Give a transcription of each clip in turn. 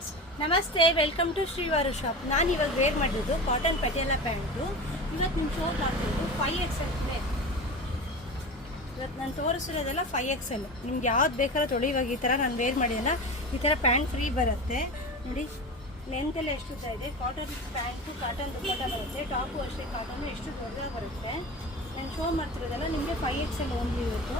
Friends, ನಮಸ್ತೆ. Welcome to Shrivaru shop. ನಾನು ಇವಾಗ ವೇರ್ ಮಾಡಿದ್ದು ಕಾಟನ್ ಪಟಿಯಾಲ ಪ್ಯಾಂಟು. ಇವತ್ತು ನಿಮ್ಮ ಶೋ ಮಾಡ್ತಿದ್ದು 5XL ಇದೆ. ಇವತ್ತು ನಾನು ತೋರಿಸಿರೋದೆಲ್ಲ 5XL. ನಿಮ್ಗೆ ಯಾವ್ದು ಬೇಕಾದ್ರೂ ತೊಳಿ. ಇವಾಗ ಈ ಥರ ನಾನು ವೇರ್ ಮಾಡಿದ್ದೆಲ್ಲ ಈ ಥರ ಪ್ಯಾಂಟ್ ಫ್ರೀ ಬರುತ್ತೆ ನೋಡಿ. ಲೆಂತೆಲ್ಲ ಎಷ್ಟು ಉದ್ದ ಇದೆ. ಕಾಟನ್ ಪ್ಯಾಂಟು, ಕಾಟನ್ ದುಪ್ಪಟ್ಟ ಬರುತ್ತೆ. ಟಾಪು ಅಷ್ಟೇ ಕಾಟನ್ನು ಎಷ್ಟು ದೊಡ್ಡದಾಗಿ ಬರುತ್ತೆ. ನಾನು ಶೋ ಮಾಡ್ತಿರೋದೆಲ್ಲ ನಿಮಗೆ 5XL ಓನ್ಲಿ ಇವತ್ತು.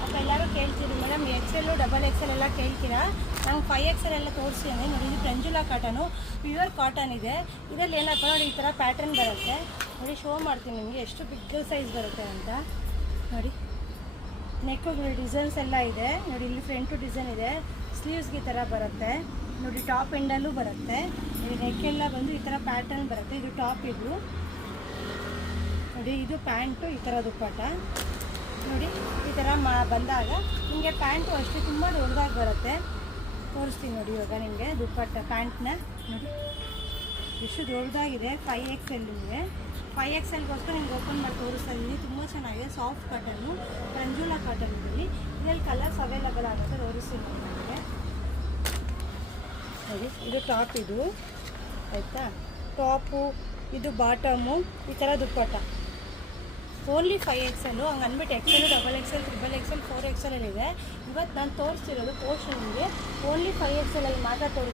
ಮತ್ತು ಎಲ್ಲರೂ ಕೇಳ್ತೀರಿ ಮೇಡಮ್ XL ಡಬಲ್ XL ಎಲ್ಲ ಕೇಳ್ತೀರಾ. ನಾವು 5XL ಎಲ್ಲ ತೋರಿಸ್ತೀನಿ ನೋಡಿ. ಇದು ಪ್ರಂಜುಲಾ ಕಾಟನು, ಪ್ಯೂರ್ ಕಾಟನ್ ಇದೆ. ಇದರಲ್ಲಿ ಏನಪ್ಪ ನೋಡಿ, ಈ ಥರ ಪ್ಯಾಟರ್ನ್ ಬರುತ್ತೆ ನೋಡಿ. ಶೋ ಮಾಡ್ತೀನಿ ನಿಮಗೆ ಎಷ್ಟು ಬಿಗ್ ಸೈಜ್ ಬರುತ್ತೆ ಅಂತ ನೋಡಿ. ನೆಕ್ಕು ಡಿಸೈನ್ಸ್ ಎಲ್ಲ ಇದೆ ನೋಡಿ. ಇಲ್ಲಿ ಫ್ರಂಟು ಡಿಸೈನ್ ಇದೆ, ಸ್ಲೀವ್ಸ್ಗೆ ಈ ಥರ ಬರುತ್ತೆ ನೋಡಿ. ಟಾಪ್ ಎಂಡಲ್ಲೂ ಬರುತ್ತೆ ನೋಡಿ. ನೆಕ್ಕೆಲ್ಲ ಬಂದು ಈ ಥರ ಪ್ಯಾಟರ್ನ್ ಬರುತ್ತೆ. ಇದು ಟಾಪ್ ಇದು ನೋಡಿ. ಇದು ಪ್ಯಾಂಟು, ಈ ಥರ ದುಪ್ಪಟ್ಟ ನೋಡಿ. ಈ ಥರ ಬಂದಾಗ ನಿಮಗೆ ಪ್ಯಾಂಟು ಅಷ್ಟೇ ತುಂಬ ದೊಡ್ಡದಾಗಿ ಬರುತ್ತೆ. ತೋರಿಸ್ತೀನಿ ನೋಡಿ. ಇವಾಗ ನಿಮಗೆ ದುಪ್ಪಟ್ಟ ಪ್ಯಾಂಟ್ನ ನೋಡಿ ಎಷ್ಟು ದೊಡ್ಡದಾಗಿದೆ. 5XL ನಿಮಗೆ 5XLಗೋಸ್ಕರ ನಿಮ್ಗೆ ಓಪನ್ ಮಾಡಿ ತೋರಿಸ್ತಾ ಇದ್ದೀನಿ. ತುಂಬ ಚೆನ್ನಾಗಿದೆ. ಸಾಫ್ಟ್ ಕಾಟನ್ನು, ಪ್ರಂಜುಲಾ ಕಾಟನ್ ಇದರಲ್ಲಿ. ಇದರಲ್ಲಿ ಕಲರ್ಸ್ ಅವೈಲಬಲ್ ಆಗುತ್ತೆ. ತೋರಿಸ್ತೀನಿ ನಿಮಗೆ ನೋಡಿ. ಇದು ಟಾಪ್ ಇದು ಆಯಿತಾ. ಟಾಪು ಇದು ಬಾಟಮು, ಈ ಥರ ದುಪ್ಪಟ್ಟ. Only 5XL. ಹಂಗೆ ಅಂದ್ಬಿಟ್ಟು XL double XL triple XL 4XL ಇದೆ. ಇವತ್ತು ನಾನು ತೋರಿಸ್ತಿರೋದು ಪೋರ್ಷನ್ ನಿಮಗೆ ಓನ್ಲಿ 5XL ಅಲ್ಲಿ ಮಾತ್ರ ತೋರಿಸ್ತೀನಿ.